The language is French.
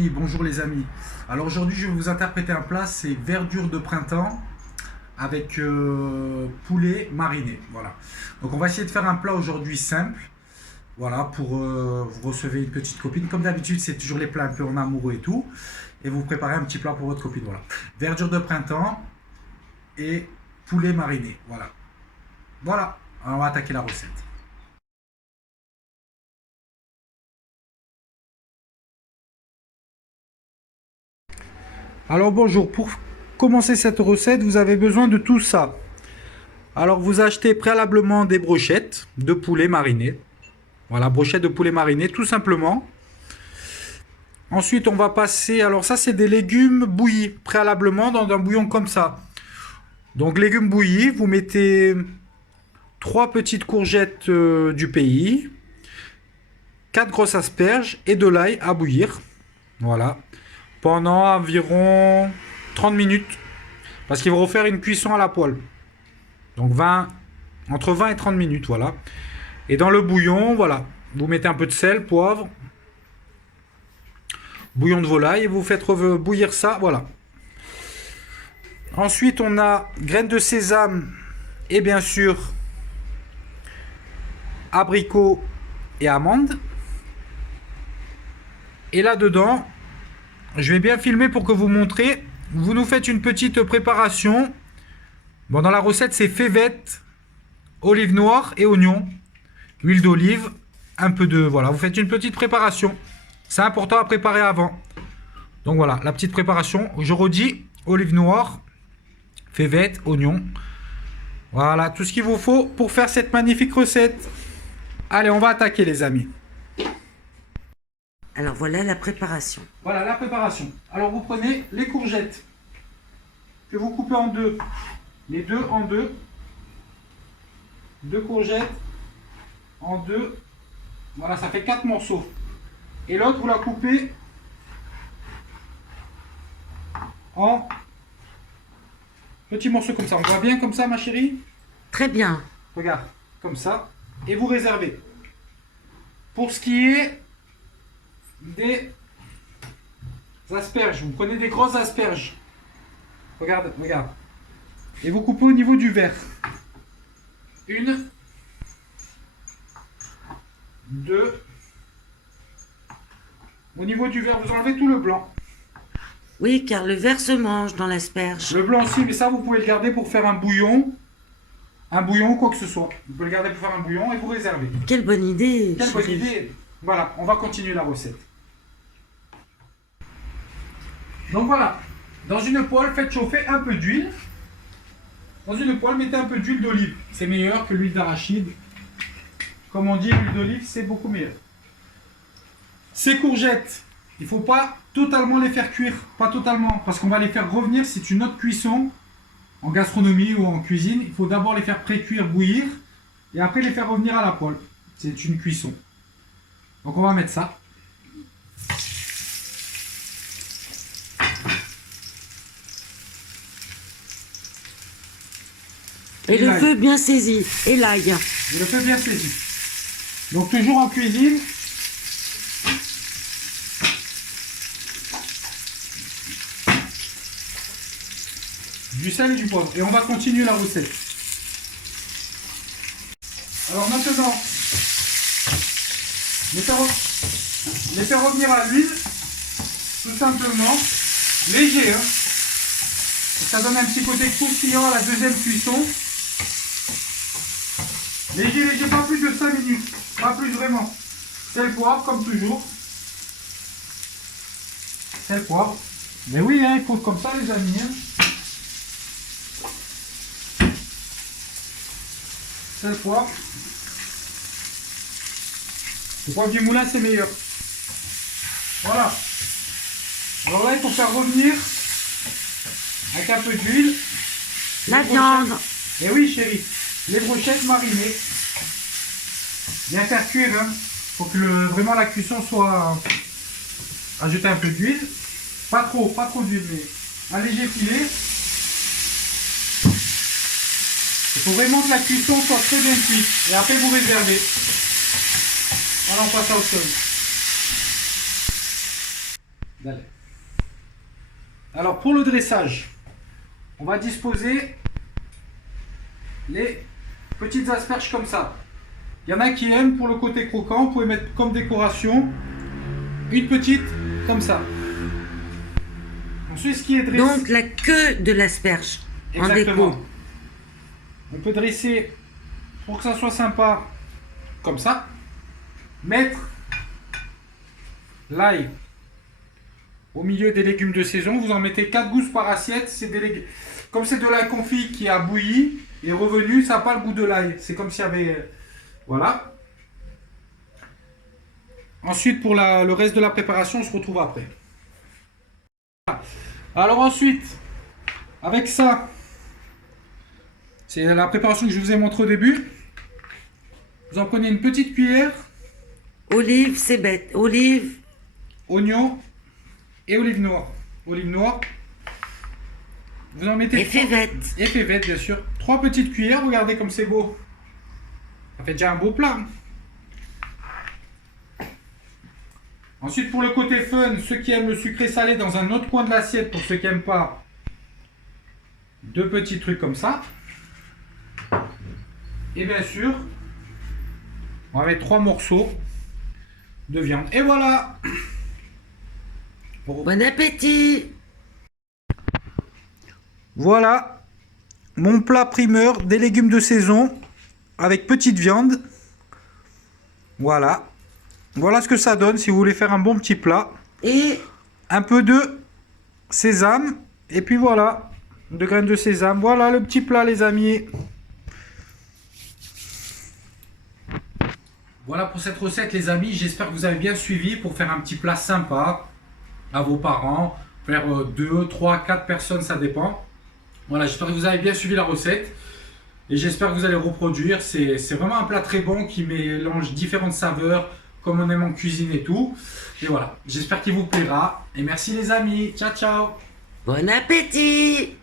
Oui, bonjour les amis. Alors aujourd'hui, je vais vous interpréter un plat, c'est verdure de printemps avec poulet mariné. Voilà. Donc on va essayer de faire un plat aujourd'hui simple. Voilà, pour vous recevez une petite copine. Comme d'habitude, c'est toujours les plats un peu en amoureux et tout. Et vous préparez un petit plat pour votre copine. Voilà. Verdure de printemps et poulet mariné. Voilà. Voilà. Alors, on va attaquer la recette. Alors bonjour, pour commencer cette recette, vous avez besoin de tout ça. Alors vous achetez préalablement des brochettes de poulet mariné. Voilà, brochettes de poulet mariné, tout simplement. Ensuite, on va passer, alors ça c'est des légumes bouillis préalablement dans un bouillon comme ça. Donc légumes bouillis, vous mettez 3 petites courgettes du pays, 4 grosses asperges et de l'ail à bouillir. Voilà. Pendant environ 30 minutes. Parce qu'il va refaire une cuisson à la poêle. Donc entre 20 et 30 minutes, voilà. Et dans le bouillon, voilà, vous mettez un peu de sel, poivre, bouillon de volaille et vous faites bouillir ça, voilà. Ensuite, on a graines de sésame et bien sûr abricots et amandes. Et là-dedans, je vais bien filmer pour que vous montrez. Vous nous faites une petite préparation. Bon, dans la recette, c'est févette, olive noire et oignon, huile d'olive, un peu de... Voilà, vous faites une petite préparation. C'est important à préparer avant. Donc voilà, la petite préparation. Je redis, olive noire, févette, oignon. Voilà, tout ce qu'il vous faut pour faire cette magnifique recette. Allez, on va attaquer les amis. Alors voilà la préparation. Voilà la préparation. Alors vous prenez les courgettes que vous coupez en deux. Les deux en deux. Deux courgettes en deux. Voilà, ça fait 4 morceaux. Et l'autre, vous la coupez en petits morceaux comme ça. On voit bien comme ça, ma chérie? Très bien. Regarde, comme ça. Et vous réservez. Pour ce qui est des asperges, vous prenez des grosses asperges. Regarde, regarde. Et vous coupez au niveau du verre. Une, deux. Au niveau du verre, vous enlevez tout le blanc. Oui, car le verre se mange dans l'asperge. Le blanc aussi, mais ça, vous pouvez le garder pour faire un bouillon. Un bouillon ou quoi que ce soit. Vous pouvez le garder pour faire un bouillon et vous réservez. Quelle bonne idée. Quelle bonne chérie. idée. Voilà, on va continuer la recette. Donc voilà, dans une poêle, faites chauffer un peu d'huile. Dans une poêle, mettez un peu d'huile d'olive. C'est meilleur que l'huile d'arachide. Comme on dit, l'huile d'olive, c'est beaucoup meilleur. Ces courgettes, il ne faut pas totalement les faire cuire. Pas totalement, parce qu'on va les faire revenir. C'est une autre cuisson. En gastronomie ou en cuisine, il faut d'abord les faire pré-cuire, bouillir. Et après les faire revenir à la poêle. C'est une cuisson. Donc on va mettre ça. Et le l'ail. feu bien saisi. Et l'ail. Je le fais bien saisi. Donc toujours en cuisine. Du sel et du poivre. Et on va continuer la recette. Alors maintenant, les faire revenir à l'huile. Tout simplement. Léger. Hein. Ça donne un petit côté croustillant à la deuxième cuisson. Léger, léger, pas plus de 5 minutes. Pas plus vraiment. Sel, poivre, comme toujours. Sel, poivre. Mais oui, hein, il faut comme ça, les amis. Hein. Sel, poivre. Le poivre du moulin, c'est meilleur. Voilà. Alors là, il faut faire revenir avec un peu d'huile. La viande. Et oui, chérie. Les brochettes marinées. Bien faire cuire. Hein. Faut que vraiment la cuisson soit... Ajouter un peu d'huile. Pas trop d'huile, mais un léger filet. Il faut vraiment que la cuisson soit très bien cuite. Et après, vous réservez. Voilà, on passe à autre chose. Dale. Alors pour le dressage, on va disposer les petites asperges comme ça. Il y en a qui aiment pour le côté croquant, vous pouvez mettre comme décoration une petite comme ça. Ensuite, ce qui est dressé. Donc la queue de l'asperge en Exactement. déco. On peut dresser pour que ça soit sympa comme ça. Mettre l'ail au milieu des légumes de saison. Vous en mettez 4 gousses par assiette. C'est comme c'est de l'ail confit qui a bouilli et revenu, ça n'a pas le goût de l'ail. C'est comme s'il y avait... Voilà. Ensuite, pour le reste de la préparation, on se retrouve après. Alors ensuite, avec ça, c'est la préparation que je vous ai montré au début. Vous en prenez une petite cuillère, Olive, c'est bête. Olive, oignon et olive noire. Olive noire. Vous en mettez et févette. et févette, bien sûr. 3 petites cuillères, regardez comme c'est beau. Ça fait déjà un beau plat. Ensuite, pour le côté fun, ceux qui aiment le sucré salé dans un autre coin de l'assiette, pour ceux qui n'aiment pas, 2 petits trucs comme ça. Et bien sûr, on va mettre 3 morceaux de viande. Et voilà. Bon appétit! Voilà mon plat primeur des légumes de saison avec petite viande. Voilà. Voilà ce que ça donne si vous voulez faire un bon petit plat. Et Un peu de sésame. Et puis voilà, de graines de sésame. Voilà le petit plat les amis. Voilà pour cette recette les amis. J'espère que vous avez bien suivi pour faire un petit plat sympa à vos parents. Faire 2, 3, 4 personnes, ça dépend. Voilà, j'espère que vous avez bien suivi la recette. Et j'espère que vous allez reproduire. C'est vraiment un plat très bon qui mélange différentes saveurs comme on aime en cuisine et tout. Et voilà, j'espère qu'il vous plaira. Et merci les amis. Ciao, ciao. bon appétit!